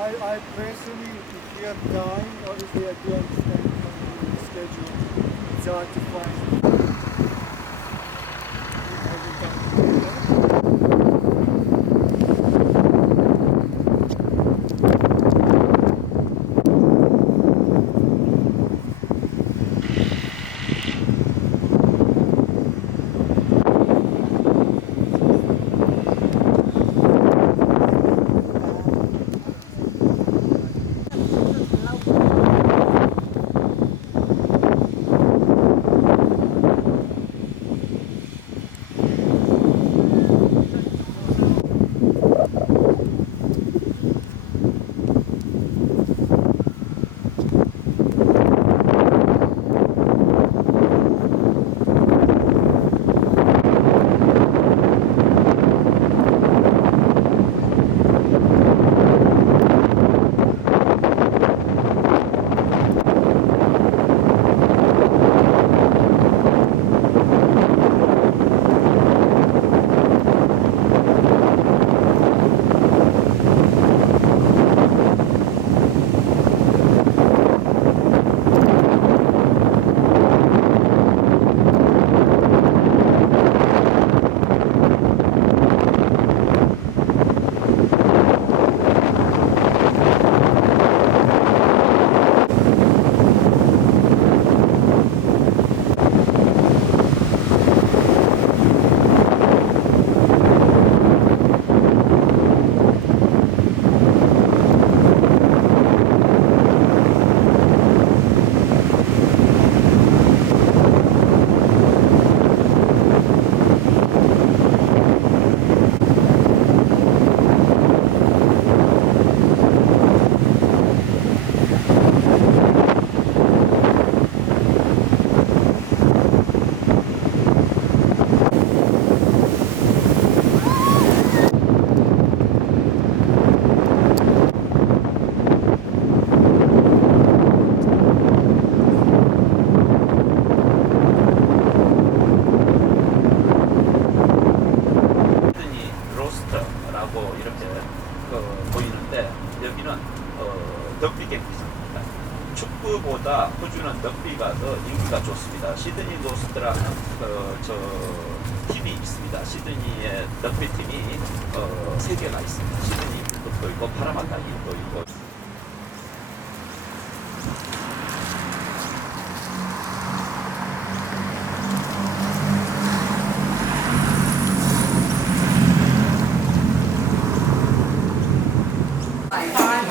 I, I personally, if we are dying, obviously I do understand the schedule, it's hard to find. 로스터라고 이렇게 어, 보이는데 여기는 어, 덕비 캠프입니다. 축구보다 호주는 덕비가 더 인기가 좋습니다. 시드니 로스터라는 어, 저 팀이 있습니다. 시드니의 덕비 팀이 어, 세 개가 있습니다. 시드니 불도 있고 파라마타 일도 있고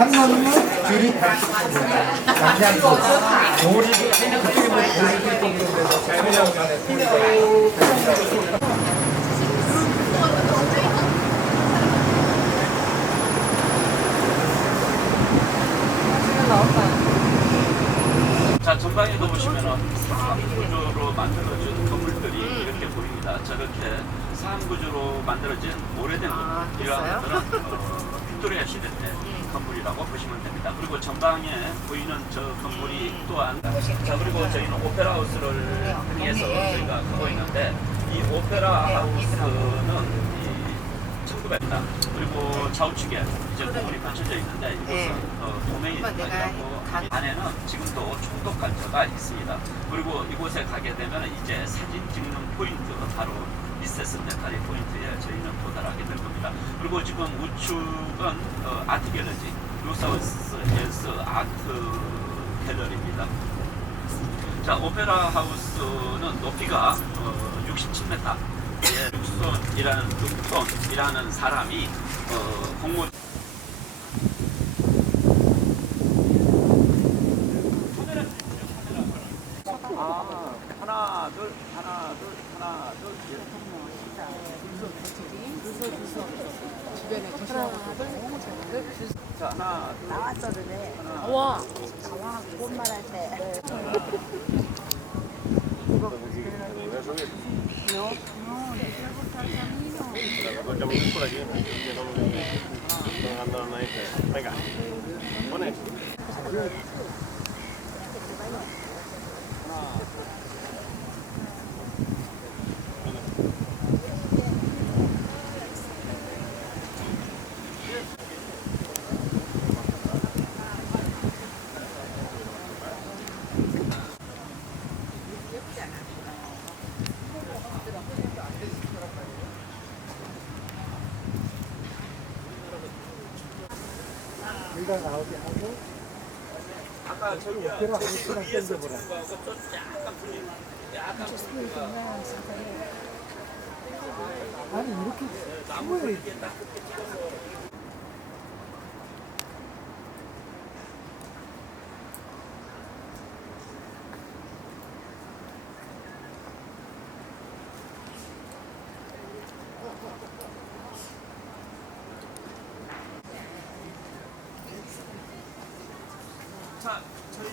한 번은 줄이 양양 돌이 그쪽에 뭐 돌이 있는 데서 자연이라고 하는 자 전방에도 보시면은 사암 구조로 만들어진 건물들이 이렇게 보입니다. 저렇게 사암 구조로 만들어진 오래된 아, 건물 이러한 됐어요? 것들은 어, 빅토리아 시대 때 건물이라고 보시면 됩니다. 그리고 전방에 보이는 저 건물이 또한 자 그리고 저희는 오페라 하우스를 향해서 저희가 가고 있는데 이 오페라 하우스는 이 1900년 그리고 좌우측에 이제 건물이 펼쳐져 있는데 이것은 네. 어, 도메인 이건 내가 아니고 가- 안에는 지금도 총독 관저가 있습니다. 그리고 이곳에 가게 되면 이제 사진 찍는 포인트 바로 미세스 메타리 포인트에 저희는 도달하게 될 겁니다. 그리고 지금 우측은 어, 아트 갤러지 뉴사우스에서 아트 갤러리입니다. 자 오페라 하우스는 높이가 어, 67m. 예, 육손이라는 육손이라는 사람이 어, 공무 Dacă am văzut curaj, e domnul de... Doamna Naite. Venga. Pune. 저기 어깨랑 한시랑 위에서 땡겨보라. 찍은 거하고 좀 약간 풀린 약간 풀린 자 저희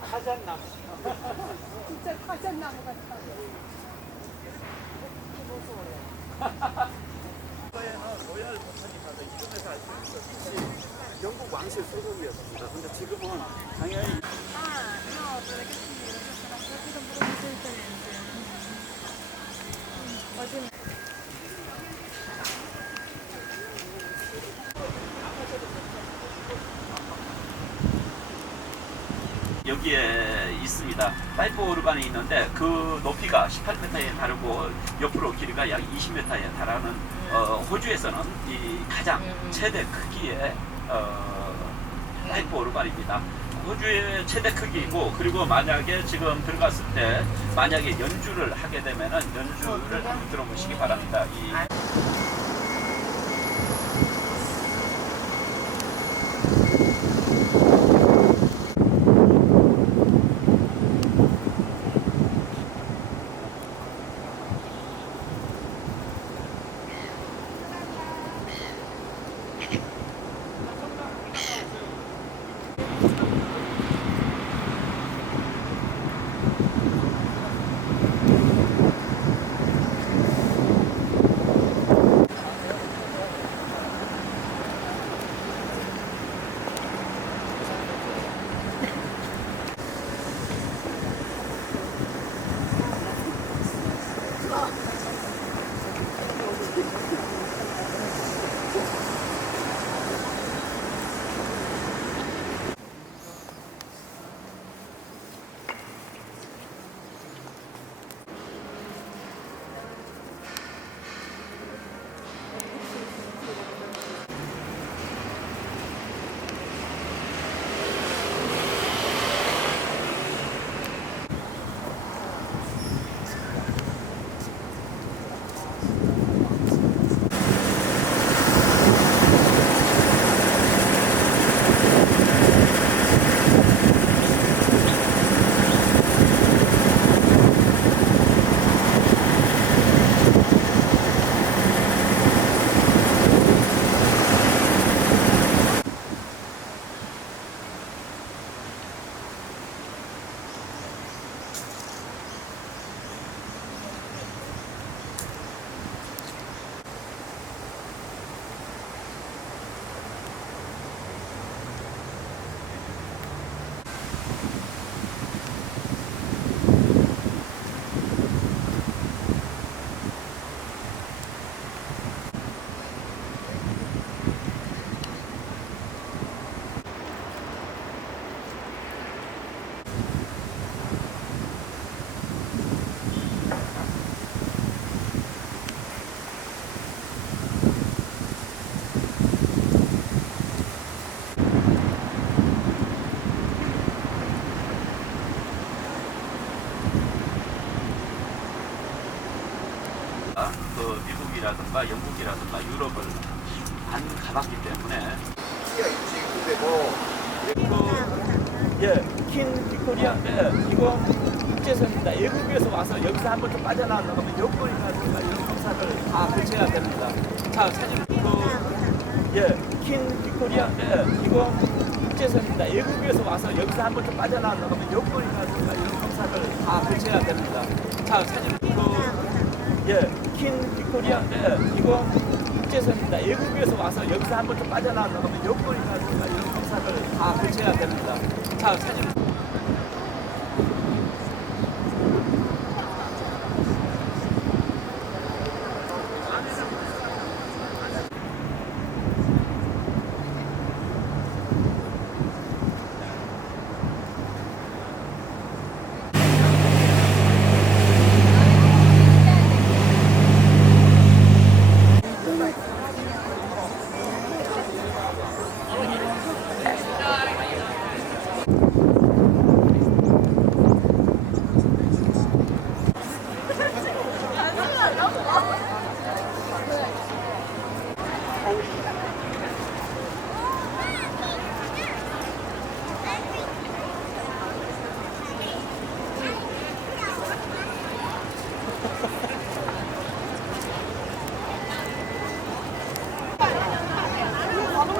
하잔나무 진짜 화전나무 같다 보타니카가 이름에서 알수 있었듯이 왕실 소속이었습니다. 근데 지금은 당연히 아, 여기에 있습니다. 파이프 오르간이 있는데 그 높이가 18m에 다르고 옆으로 길이가 약 20m에 달하는 어, 호주에서는 이 가장 최대 크기의 어, 파이프 오르간입니다. 호주의 최대 크기이고 그리고 만약에 지금 들어갔을 때 만약에 연주를 하게 되면은 연주를 들어보시기 바랍니다. 이 미국이라든가 영국이라든가 유럽을 안 가봤기 때문에 그, 예, 킹 빅토리아인데 이거 국제선입니다. 외국에서 와서 여기서 한 번 좀 빠져나가면 여권이라든가 이런 검사를 다 거쳐야 됩니다. 자, 사진 그, 예, 킹 빅토리아인데 이거 국제선입니다. 외국에서 와서 여기서 한 번 좀 빠져나가면 여권이라든가 이런 검사를 다 거쳐야 됩니다. 자, 사진 그, 예, 킹 빅토리아인데 이거 국제선입니다. 외국에서 와서 여기서 한번 좀 빠져나가면 여권이라든가 이런 검사를 다 거쳐야 됩니다. 자, 사진